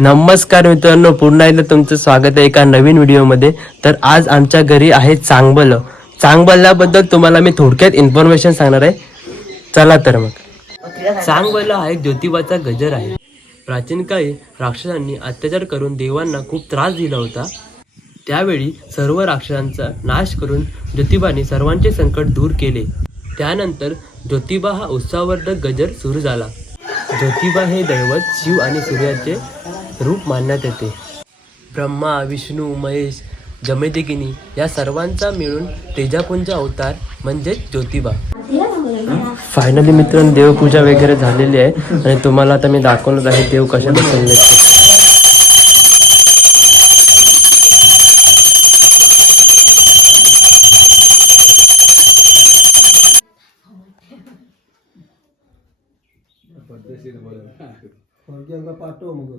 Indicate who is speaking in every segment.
Speaker 1: नमस्कार मित्रांनो पुन्हा एकदा तुमचं स्वागत आहे एका नवीन व्हिडिओमध्ये. तर आज आमच्या घरी आहे चांगबल. चांगबल्याबद्दल तुम्हाला मी थोडक्यात इन्फॉर्मेशन सांगणार आहे. चला तर मग. चांगबल हा एक ज्योतिबाचा गजर आहे. प्राचीन काळी राक्षसांनी अत्याचार करून देवांना खूप त्रास दिला होता. त्यावेळी सर्व राक्षसांचा नाश करून ज्योतिबाने सर्वांचे संकट दूर केले. त्यानंतर ज्योतिबा हा उत्साहवर्धक गजर सुरू झाला. ज्योतिबा हे दैवत शिव आणि सूर्याचे रूप मानण्यात येते. ब्रह्मा विष्णू महेश जमेदिगिनी या सर्वांचा मिळून तेजापुंज अवतार म्हणजेच ज्योतिबा. फायनली मित्रांनो देवपूजा वगैरे झालेली आहे आणि तुम्हाला आता मी दाखवणार आहे देव कशा बसवले
Speaker 2: पाठव मग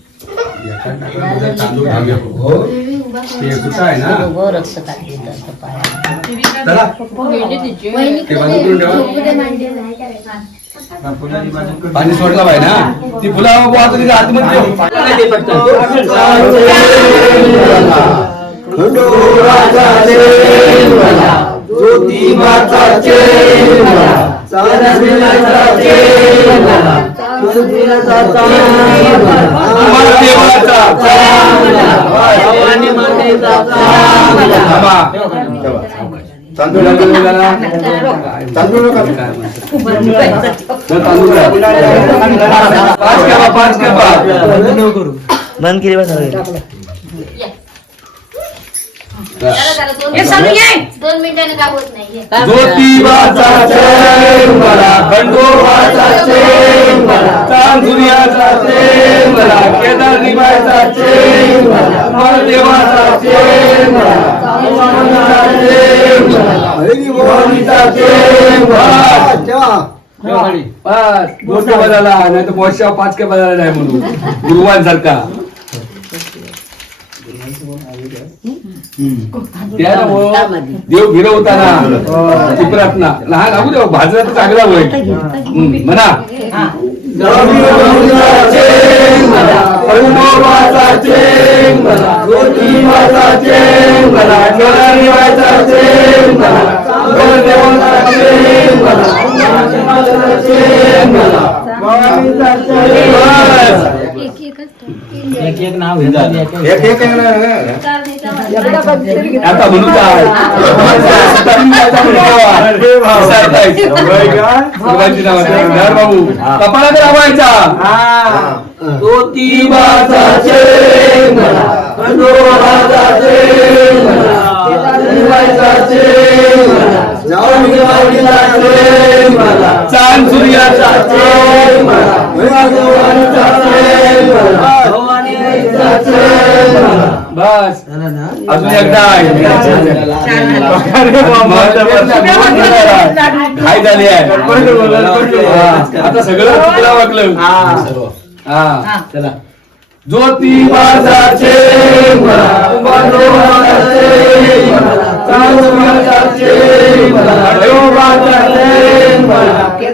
Speaker 3: पाणी सोडला पाहिजे. ना ती फुला आतमध्ये तांदूळ तांदूळ पाच घ्या
Speaker 1: बंद केली बस
Speaker 4: दोन मिनिटाने काय होत नाही.
Speaker 3: ज्योतिबाचा चैन मला खंडोबाचा मला चांदुर्याचा चैन मला केदार निभायचा चैन मला महादेवाचा चैन बदलला नाही तर पाच के बदलला नाही म्हणून गुरुवार सारखा. देव गिरवताना चिपरात ना. लहान लागू देव भाजला तर चांगला होईल. म्हणा. चेंग मला
Speaker 2: एक एक नाव
Speaker 3: एक एक आहे ना. आता म्हणू नाव बाबू कपाळा लावायचा तो ती मला मला मला चांद सूर्याचा. चेंग मला भवानीचा चेंग मला बस. अजून एकदा काय झाली. आहे. आता सगळं तुला वागलं हा. चला. ज्योतिबाचा मला.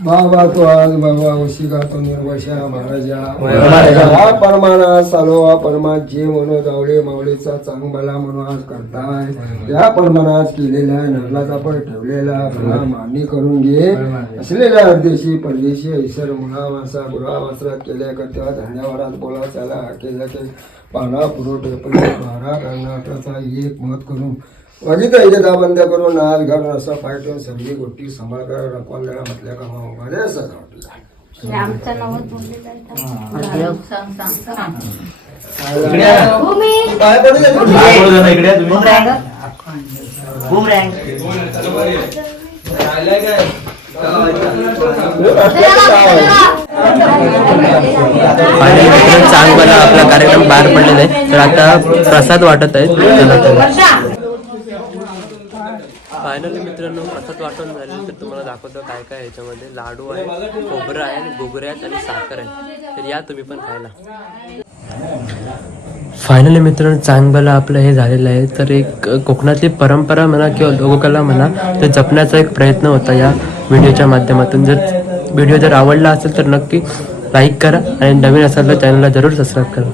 Speaker 2: बाबा तो आज बाबा उशिका तो निर्वशा महाराजा हा परमाना सालोवा परमा जे म्हणून जावळे मावळीचा चांगला म्हणून आज करताय या परमानात केलेला नवलाचा पण ठेवलेला फळा मान्य करून घे असलेल्या अर्देशी परदेशी ऐसर मुला मासा गुरा वासरात केल्या करता धन्यवादात बोला त्याला हाके जाके पाना पुरवठे पण महारा कर्नाटकाचा एक मत करून बघितलं इथे दहा बंद करून आज घालून असं पाय ठेवून सगळी गोष्टी सांभाळ करा रकवाल द्या म्हटल्या का मग माझ्या असं वाटलं.
Speaker 4: आमचा नवत बोललेला आहे.
Speaker 5: सांग
Speaker 1: मित्रांनो चांगला आपला कार्यक्रम पार पडलेला आहे. तर आता प्रसाद वाटत आहे फायनली मित्रांनो असंच वाटून झालं तर तुम्हाला दाखवतो काय काय याच्यामध्ये. लाडू आहे खोबरं आहे गोगरे आहेत आणि साखर आहे. तर या तुम्ही पण खायला. फायनली मित्रांनो चांगलं आपलं हे झालेलं आहे. तर एक कोकणातली परंपरा म्हणा किंवा लोककला म्हणा ते जपण्याचा एक प्रयत्न होता या व्हिडिओच्या माध्यमातून. जर व्हिडिओ जर आवडला असेल तर नक्की लाईक करा आणि नवीन असाल तर चॅनलला जरूर सबस्क्राईब करा.